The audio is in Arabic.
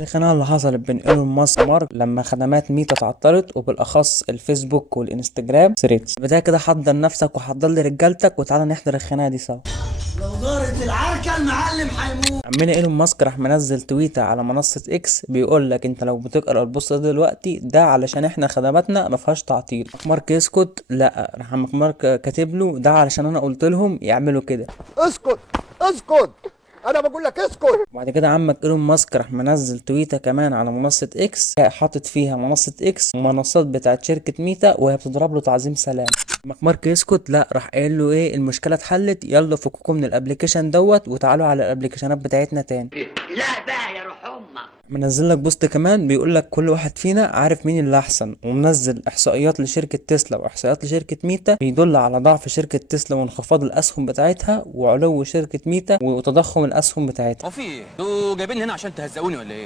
الخناقة اللي حصلت بين ايلون ماسك ومارك لما خدمات ميتا اتعطلت، وبالاخص الفيسبوك والانستجرام ثريدز. بداية كده حضر نفسك وحضر لي رجالتك وتعالى نحضر الخناقة دي سوا. لو دارت العركة المعلم هيموت. عمنا ايلون ماسك راح منزل تويتة على منصة اكس بيقول لك انت لو بتقرا البوست ده دلوقتي ده علشان احنا خدماتنا ما فيهاش تعطيل. مارك يسكت، لا راح مارك كاتب له ده علشان انا قلت لهم يعملوا كده. اسكت اسكت، انا بقول لك اسكت. وبعد كده عمك ايلون ماسك راح منزل تويتة كمان على منصة اكس حاطط فيها منصة اكس ومنصات بتاعت شركة ميتا وهي بتضرب له تعظيم سلام. مارك يسكت، لا راح قايل له ايه المشكلة اتحلت، يلا فككوا من الابليكيشن دوت وتعالوا على الابليكيشنات بتاعتنا تاني. لا بقى يا روح امك. منزل لك بوست كمان بيقول لك كل واحد فينا عارف مين اللي احسن، ومنزل احصائيات لشركة تسلا واحصائيات لشركة ميتا بيدل على ضعف شركة تسلا وانخفاض الاسهم بتاعتها وعلو شركة ميتا وتضخم الاسهم بتاعتها. هو في ايه؟ انتوا جايبين هنا عشان تهزقوني ولا ايه؟